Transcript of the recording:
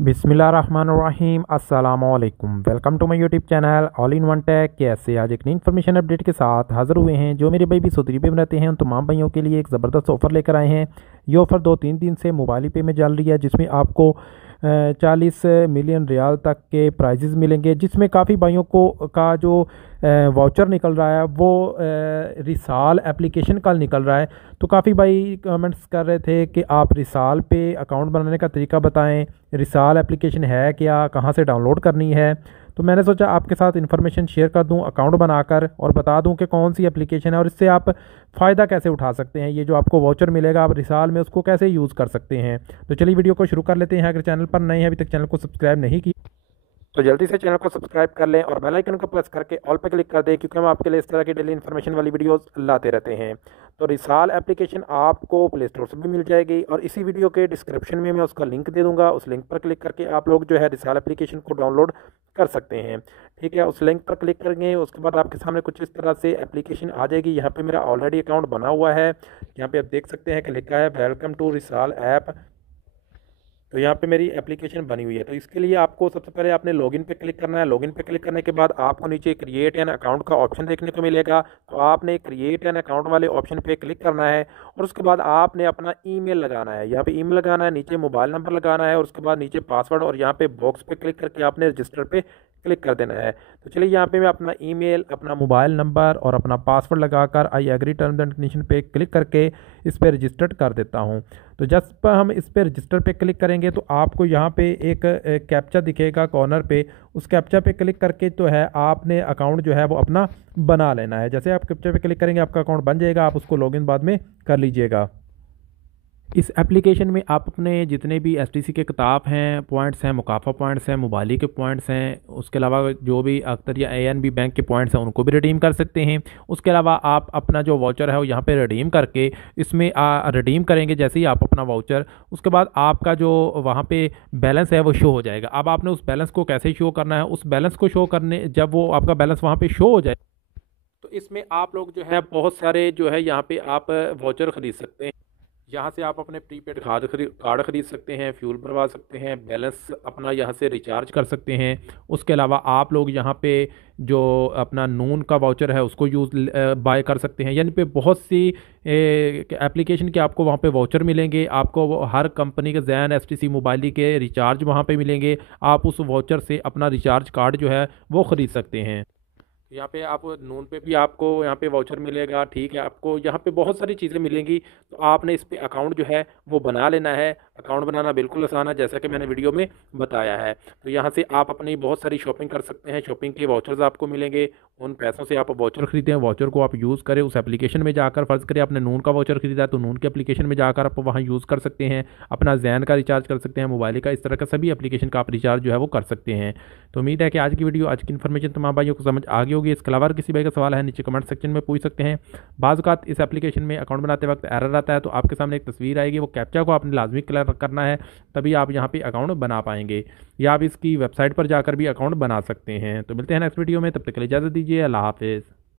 बिस्मिल्लाहिर्रहमानिर्रहीम अस्सलामुअलैकुम। Welcome to my YouTube channel all in one tech. कैसे आज एक नई इन्फॉर्मेशन अपडेट के साथ हाज़िर हुए हैं। जो मेरे भाई भी सऊदी अरब में रहते हैं उन तमाम भाइयों के लिए एक ज़बरदस्त ऑफ़र लेकर आए हैं। ये ऑफ़र 2-3 दिन से मोबाइल पे में चल रही है, जिसमें आपको 40 मिलियन रियाल तक के प्राइजेज़ मिलेंगे, जिसमें काफ़ी भाइयों को का जो वाउचर निकल रहा है वो रिसाल एप्लीकेशन का निकल रहा है। तो काफ़ी भाई कमेंट्स कर रहे थे कि आप रिसाल पे अकाउंट बनाने का तरीका बताएं, रिसाल एप्लीकेशन है क्या, कहाँ से डाउनलोड करनी है। तो मैंने सोचा आपके साथ इन्फॉर्मेशन शेयर कर दूं अकाउंट बनाकर, और बता दूं कि कौन सी एप्लीकेशन है और इससे आप फ़ायदा कैसे उठा सकते हैं। ये जो आपको वाउचर मिलेगा आप रिसाल में उसको कैसे यूज़ कर सकते हैं। तो चलिए वीडियो को शुरू कर लेते हैं। अगर चैनल पर नए हैं, अभी तक चैनल को सब्सक्राइब नहीं किया तो जल्दी से चैनल को सब्सक्राइब कर लें और बेल आइकन को प्रेस करके ऑल पर क्लिक कर दें, क्योंकि हम आपके लिए इस तरह की डेली इन्फॉर्मेशन वाली वीडियोस लाते रहते हैं। तो रिसाल एप्लीकेशन आपको प्ले स्टोर से भी मिल जाएगी और इसी वीडियो के डिस्क्रिप्शन में मैं उसका लिंक दे दूंगा। उस लिंक पर क्लिक करके आप लोग जो है रिसाल एप्लीकेशन को डाउनलोड कर सकते हैं। ठीक है, उस लिंक पर क्लिक करेंगे, उसके बाद आपके सामने कुछ इस तरह से एप्लीकेशन आ जाएगी। यहाँ पे मेरा ऑलरेडी अकाउंट बना हुआ है। यहाँ पे आप देख सकते हैं कि लिखा है वेलकम टू रिसाल ऐप। तो यहाँ पे मेरी एप्लीकेशन बनी हुई है। तो इसके लिए आपको सबसे पहले आपने लॉगिन पे क्लिक करना है। लॉगिन पे क्लिक करने के बाद आपको नीचे क्रिएट एन अकाउंट का ऑप्शन देखने को मिलेगा। तो आपने क्रिएट एन अकाउंट वाले ऑप्शन पे क्लिक करना है और उसके बाद आपने अपना ईमेल लगाना है। यहाँ पे ईमेल लगाना है, नीचे मोबाइल नंबर लगाना है और उसके बाद नीचे पासवर्ड, और यहाँ पे बॉक्स पे क्लिक करके आपने रजिस्टर पे क्लिक कर देना है। तो चलिए यहाँ पे मैं अपना ईमेल, अपना मोबाइल नंबर और अपना पासवर्ड लगाकर I agree terms and condition पे क्लिक करके इस पर रजिस्टर्ड कर देता हूँ। तो जस्ट पर हम इस पर रजिस्टर पे क्लिक करेंगे तो आपको यहाँ पे एक कैप्चा दिखेगा कॉर्नर पे। उस कैप्चा पे क्लिक करके तो है आपने अकाउंट जो है वो अपना बना लेना है। जैसे आप कैप्चा पे क्लिक करेंगे आपका अकाउंट बन जाएगा, आप उसको लॉगिन बाद में कर लीजिएगा। इस एप्लीकेशन में आप अपने जितने भी एसटीसी के किताब हैं, पॉइंट्स हैं, मुकाफा पॉइंट्स हैं, मोबाइली के पॉइंट्स हैं, उसके अलावा जो भी अख्तर या एएनबी बैंक के पॉइंट्स हैं उनको भी रिडीम कर सकते हैं। उसके अलावा आप अपना जो वाउचर है वो यहाँ पे रिडीम करके इसमें रिडीम करेंगे। जैसे ही आप अपना वाउचर, उसके बाद आपका जो वहाँ पे बैलेंस है वो शो हो जाएगा। अब आपने उस बैलेंस को कैसे शो करना है, उस बैलेंस को शो करने जब वो आपका बैलेंस वहाँ पर शो हो जाए तो इसमें आप लोग जो है बहुत सारे जो है यहाँ पे आप वाउचर ख़रीद सकते हैं। यहाँ से आप अपने प्रीपेड कार्ड खरीद सकते हैं, फ्यूल भरवा सकते हैं, बैलेंस अपना यहाँ से रिचार्ज कर सकते हैं। उसके अलावा आप लोग यहाँ पे जो अपना नून का वाउचर है उसको बाय कर सकते हैं। यानी पे बहुत सी एप्लीकेशन के आपको वहाँ पे वाउचर मिलेंगे। आपको हर कंपनी के जैन एसटीसी मोबाइली के रिचार्ज वहाँ पे मिलेंगे। आप उस वाउचर से अपना रिचार्ज कार्ड जो है वो ख़रीद सकते हैं। यहाँ पे आप नून पे भी आपको यहाँ पे वाउचर मिलेगा। ठीक है, आपको यहाँ पे बहुत सारी चीज़ें मिलेंगी। तो आपने इस पे अकाउंट जो है वो बना लेना है। अकाउंट बनाना बिल्कुल आसान है, जैसा कि मैंने वीडियो में बताया है। तो यहाँ से आप अपनी बहुत सारी शॉपिंग कर सकते हैं। शॉपिंग के वाउचर्स आपको मिलेंगे। उन पैसों से आप वाउचर खरीदें, वाउचर को आप यूज़ करें उस एप्लीकेशन में जाकर। फ़र्ज़ करें आपने नून का वाउचर खरीदा है तो नून के एप्लीकेशन में जाकर आप वहाँ यूज़ कर सकते हैं। अपना जैन का रिचार्ज कर सकते हैं, मोबाइल का, इस तरह का सभी एप्लीकेशन का आप रिचार्ज जो है वो कर सकते हैं। तो उम्मीद है कि आज की वीडियो, आज की इन्फॉर्मेशन तमाम भाइयों को समझ आ गई होगी। इसके अलावा किसी भाई का सवाल है नीचे कमेंट सेक्शन में पूछ सकते हैं। बाज़ औक़ात इस एप्लीकेशन में अकाउंट बनाते वक्त एरर आता है, तो आपके सामने एक तस्वीर आएगी, वो कैप्चा को आपने लाजमी क्लियर करना है, तभी आप यहाँ पे अकाउंट बना पाएंगे। या आप इसकी वेबसाइट पर जाकर भी अकाउंट बना सकते हैं। तो मिलते हैं नेक्स्ट वीडियो में, तब तक के लिए इजाज़त दीजिए। अल्लाह हाफ़िज़।